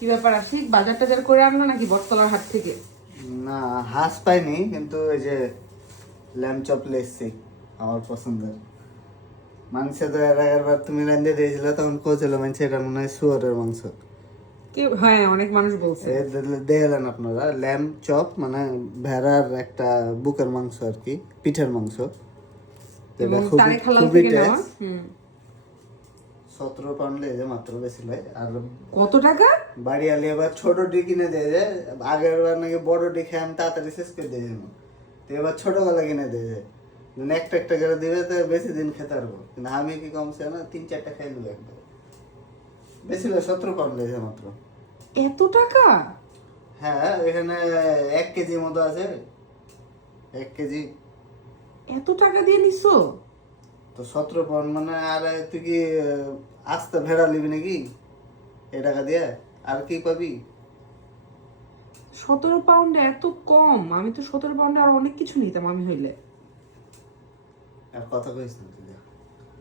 কি ব্যাপার আশিক, বাজার টাজার করে আনলো নাকি বটতলার হাট থেকে? না, হাঁস পাইনি, কিন্তু এই যে ল্যাম্ব চপ লেসছি আমার পছন্দের। মাংস তো এর আগের বার তুমি রান্ধে দিয়েছিলে, তখন কোচেলো মাংস, এটা মনে হয় শুয়ারের মাংস। হ্যাঁ, অনেক মানুষ বলছে। দেখলেন আপনারা, ল্যাম্ব চপ মানে ভেড়ার একটা বুকের মাংস আর কি, পিঠের মাংস। তো এটা এবং খুবই তারেক হালাল খুবই থেকে নেওয়া। টেস্ট। 17 পাউন্ড লেগে মাত্র বেশি লয়। আর কত টাকা? বাড়ি আলি এবার ছোট ডি কিনে দিয়ে যায়, আগের বার নাকি বড় ডি খেয়ে আমি তাড়াতাড়ি শেষ করে দিয়ে যাবো, তো এবার ছোট গলা কিনে দিয়ে যায়। মানে একটা একটা করে দিবে তো বেশি দিন খেতে পারবো, কিন্তু আমি কি কমছে না, 3-4টা খাই দেবো একদম। বেশি লয়, 17 পাউন্ড লেগেছে মাত্র। এত টাকা? হ্যাঁ, এখানে 1 কেজি মতো আছে, 1 কেজি। এত টাকা দিয়ে নিছো? তো 17 পাউন্ড মানে, আর তুই কি আস্তে ভেড়া নিবি নাকি এ টাকা দিয়ে? আর কি পাবি? 17 পাউন্ডে এত কম? আমি তো 17 পাউন্ডে আর অনেক কিছু নিতাম আমি হইলে। আর কথা কইস না তুই।